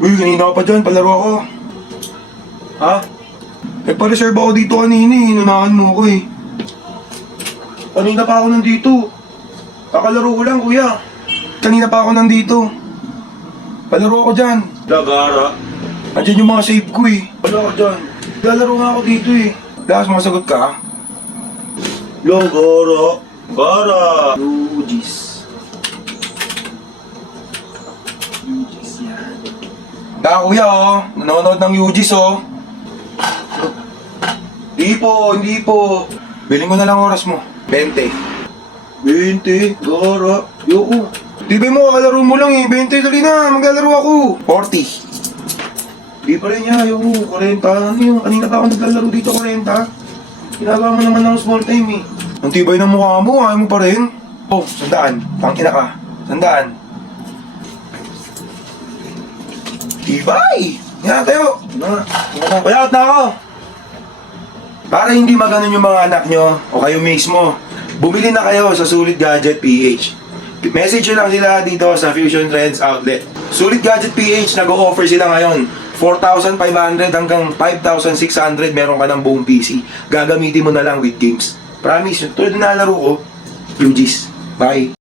Uy, kanina ka pa dyan, palaro ako. Ha? Eh, pa-reserve ako dito kanina eh, inunahan mo ko eh. Kanina pa ako nandito. Kakalaro ko lang, kuya. Kanina pa ako nandito. Palaro ako dyan. Lagara. Andyan yung mga save ko eh. Palaro ako dyan. Lalaro nga ako dito eh. Lakas masagot ka. Lagara. Gara. Lugis. Lugis yan. Kuya oh. Nanonood ng Lugis oh. Hindi po. Biling ko na lang oras mo. 20. 20? Gara. Yoko. Di ba mo, kakalaro mo lang eh. 20, dali na. Maglalaro ako. 40. Di pa rin niya. Yoko. 40. Ano yung? Kanina pa ako naglalaro dito 40. Ginagawa mo naman ng small time eh. Ang tibay ng mukha mo. Ayaw mo pa rin. Oh, 100. Tangina ka. 100. Tibay! Yan, tayo. Bayat na ako. Para hindi maganon yung mga anak nyo o kayo mismo, bumili na kayo sa Sulit Gadget PH. Message nyo lang sila dito sa Fusion Trends Outlet. Sulit Gadget PH, nag-o-offer sila ngayon. 4,500 hanggang 5,600 meron ka ng buong PC. Gagamitin mo na lang with games. Promise, tulad na nalaro ko, UGs. Bye!